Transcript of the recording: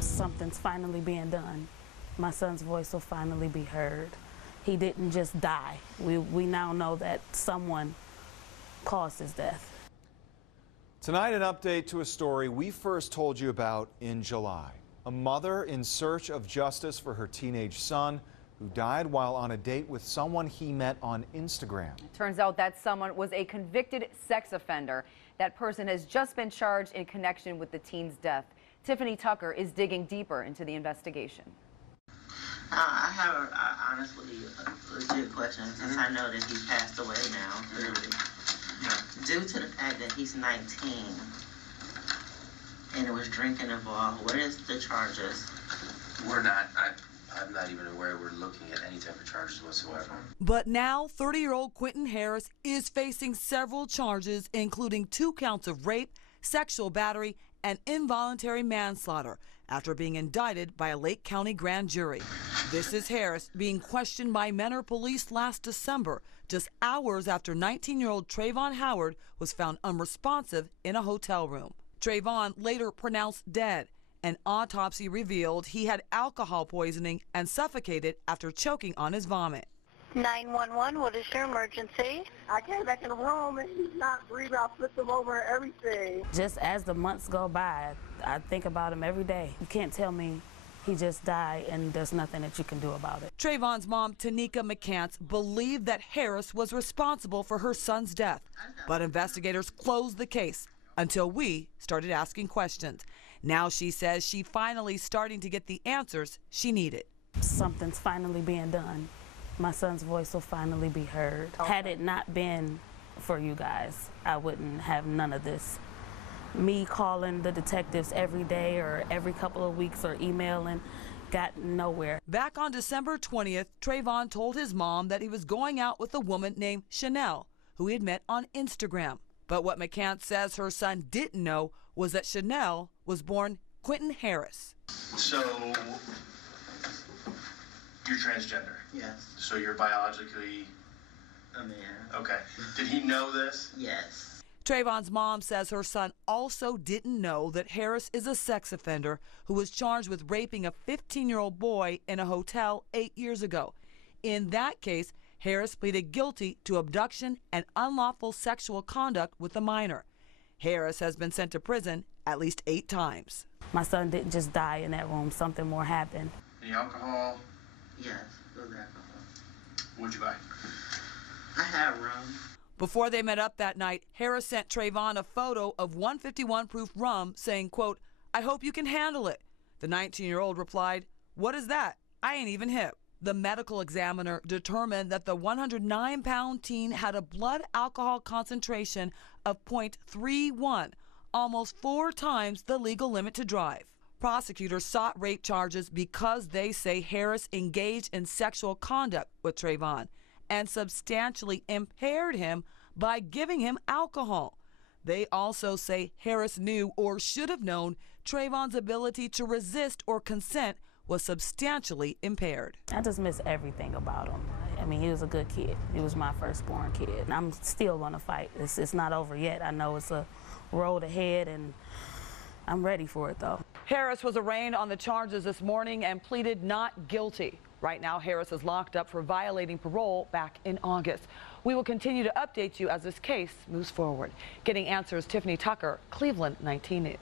Something's finally being done. My son's voice will finally be heard. He didn't just die. We now know that someone caused his death. Tonight, an update to a story we first told you about in July. A mother in search of justice for her teenage son who died while on a date with someone he met on Instagram. It turns out that someone was a convicted sex offender. That person has just been charged in connection with the teen's death. Tiffany Tucker is digging deeper into the investigation. I have honestly a legit question, since I know that he passed away now, clearly. Due to the fact that he's 19 and it was drinking involved, what is the charges? We're not, I'm not even aware we're looking at any type of charges whatsoever. But now 30-year-old Quentin Harris is facing several charges, including 2 counts of rape, sexual battery, and involuntary manslaughter after being indicted by a Lake County grand jury. This is Harris being questioned by Menor police last December, just hours after 19-year-old Tre'von Howard was found unresponsive in a hotel room. Tre'von later pronounced dead. An autopsy revealed he had alcohol poisoning and suffocated after choking on his vomit. 911, what is your emergency? I came back in the room and he's not breathing. I flipped him over and everything. Just as the months go by, I think about him every day. You can't tell me he just died and there's nothing that you can do about it. Tre'von's mom, Tanika McCants, believed that Harris was responsible for her son's death, but investigators closed the case until we started asking questions. Now she says she finally starting to get the answers she needed. Something's finally being done. My son's voice will finally be heard. Had it not been for you guys, I wouldn't have none of this. Me calling the detectives every day or every couple of weeks or emailing got nowhere. Back on December 20th, Tre'von told his mom that he was going out with a woman named Chanel, who he had met on Instagram. But what McCants says her son didn't know was that Chanel was born Quentin Harris. So, you're transgender? Yes. So you're biologically A man. okay. Did he know this? Yes. Tre'von's mom says her son also didn't know that Harris is a sex offender who was charged with raping a 15-year-old boy in a hotel 8 years ago. In that case, Harris pleaded guilty to abduction and unlawful sexual conduct with a minor. Harris has been sent to prison at least 8 times. My son didn't just die in that room. Something more happened. Any alcohol? Yes, it was alcohol. What'd you buy? I had rum. Before they met up that night, Harris sent Tre'von a photo of 151 proof rum saying, quote, "I hope you can handle it." The 19-year-old replied, "What is that? I ain't even hip." The medical examiner determined that the 109-pound teen had a blood alcohol concentration of 0.31, almost 4 times the legal limit to drive. Prosecutors sought rape charges because they say Harris engaged in sexual conduct with Tre'von and substantially impaired him by giving him alcohol. They also say Harris knew or should have known Tre'von's ability to resist or consent was substantially impaired. I just miss everything about him. I mean, he was a good kid. He was my firstborn kid. And I'm still gonna fight. It's not over yet. I know it's a road ahead and I'm ready for it though. Harris was arraigned on the charges this morning and pleaded not guilty. Right now, Harris is locked up for violating parole back in August. We will continue to update you as this case moves forward. Getting answers, Tiffany Tucker, Cleveland 19 News.